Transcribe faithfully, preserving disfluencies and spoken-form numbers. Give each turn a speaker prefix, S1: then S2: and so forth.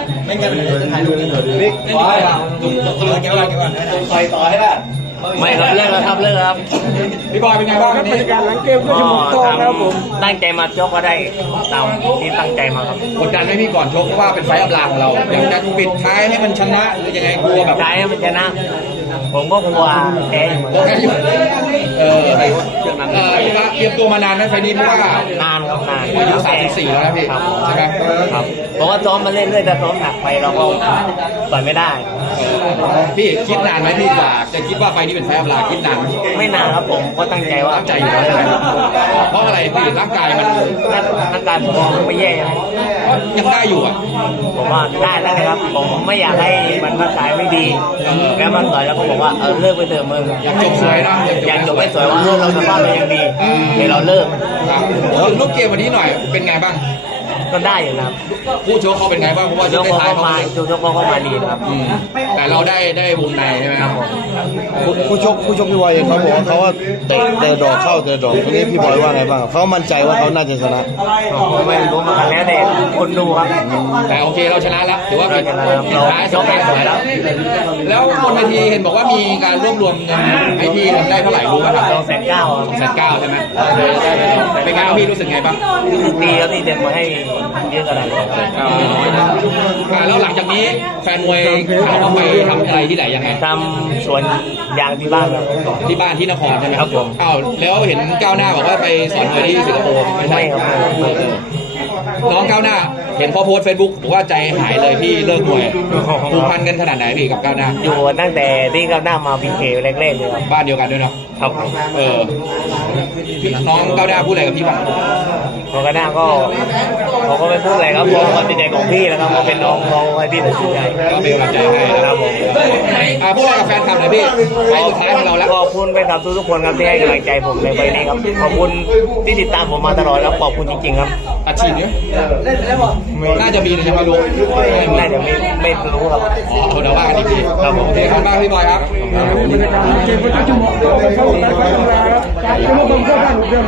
S1: ไม่งั้นจะถ่ายรูปบิ๊กบอยดูดูเกี่ยวกับเกี่ยวกับใส่ต่อให้ได้
S2: ไม่ครับเลิกแล้วครับเลิกครับ
S1: พี่บอยเป็นไงบ้างวันนี้
S3: การหลังเกมก็ชั่วโมงโตแล้วผม
S2: ตั้งใจมาชกก็ได้ตามที่ตั้งใจมาครับ
S1: กดดันให้พี่ก่อนชกเพราะว่าเป็นไฟอัพลาของเราอยากจะปิดท้ายให้มันชนะหรือยังไงกลัวแบบ
S2: ท้ายให้มันชนะผมก็กลัวแพ้
S1: โอเคอยู่เออเออเตรียมตัวมานานไหมไฟนี้เพราะว่าน
S2: านครับนาน
S1: อายุสามสิบสี่แล้วนะพี่ใช่ไหม
S2: ครับเพราะว่าซ้อมมาเรื่อยๆแต่ซ้อมหนักไปเราก็ต่อยไม่ได้
S1: พี่คิดนานไหมพี่กว่าจะคิดว่าไฟนี้เป็นไฟอัพลาคิดนานไหม
S2: ไม่นานครับผมก็ตั้งใจว่า
S1: ตั้งใจอยู่แล้วใช่ไหมเพราะอะไรพี่ร่างกายมัน
S2: ร่างกายผมไม่แย่นะ
S1: ยังได้อยู่อ่ะ
S2: ผมว่าได้แล้วนะครับผมไม่อยากให้มันร่างกายไม่ดีแล้วมันต่อยแล้วก็บอกว่าเออเลิกไปเถอะมึง
S1: อยากจบสวยนะ
S2: อยากจบไม่สวยว่าเราสภาพเรายังดีเดี๋ยวเราเลิก
S1: ถึงลูกเกมวันนี้หน่อยเป็นไงบ้าง
S2: ก็ได้อยู่นะครับ
S1: ผู้ชกเขาเป็นไงบ้างเพราะว่า
S2: ชกเขามาชกเขาก็มาดีนะครับ
S1: แต่เราได้ได้วงในใช่ไหมครับ
S3: ผู้ชกผู้ชกพี่บอยเองเขาบอกว่าเขาว่าเตะเตะดอกเข้าเตะดอกทีนี้พี่บอยว่าไงบ้างเขามั่นใจว่าเขาน่าจะชนะ
S2: ไม่รู้เหมือนกันแล้วแต่คนดูครับ
S1: แต่โอเคเราชนะแล้วถือว่าเป็นท้าย
S2: ชกไปสวยแล้ว
S1: แล้วบนเวทีเห็นบอกว่ามีการรวบรวมเงินให้พี่ได้เท่าไหร่รู้ไหมครับ
S2: สองแสนเก้า
S1: สองแสนเก้าใช่ไหมเป็นไงพี่รู้สึกไงบ้าง
S2: รู้สึกดีครับที่เด็กมาให้เยอะขนาดนี้
S1: แล้วหลังจากนี้แฟนมวยถามว่าไปทำอะไรที่ไหนยังไง
S2: ทำสวนยางที่บ้านครับ
S1: ที่บ้านที่นครใช่ไหม
S2: ครับผม
S1: อ้าวแล้วเห็นก้าวหน้าบอกว่าไปสอนมวยที่สิงคโปร์ไม่ใช่
S2: ครับ
S1: น้องก้าวหน้าเห็นพอโพสเฟซบุ๊กบอกว่าใจหายเลยพี่เลิกมวยผูกพันกันขนาดไหนพี่กับก้าวหน้า
S2: อยู่ตั้งแต่ที่ก้าวหน้ามาพีเคแรกๆเลยครับ
S1: บ้านเดียวกันด้วยเนาะ
S2: ครับ
S1: เออน้องก้าวหน้าพูดอะไรกับพี่บ้าง
S2: น้องก้าวหน้าก็เขาก็ไม่พูดอะไรครับเพราะความจริงใจของพี่นะครับเขาเป็นน้องน้องให้พี่ตัดสินใจ
S1: ก็เป็นกำลังใจให้ครับผมอ่าพูดอะไรกับแฟนคลับหน่อยพี่ไปสุดท้ายของเราแล้ว
S2: ขอบคุณแฟนคลับทุกๆคนครับที่ให้กำลังใจผมในวันนี้ครับขอบคุณที่ติดตามผมมาตลอดแล้วขอบคุณจริงๆครับ
S1: อาชีพนี้น่าจะมีแต่ยังไม่รู้
S2: น่าจะไม่ไม่รู้ครับ
S1: อ๋อเดี๋ยวว่ากันอีกทีครับผมโอเคขอบคุณมากพี่บอยครับ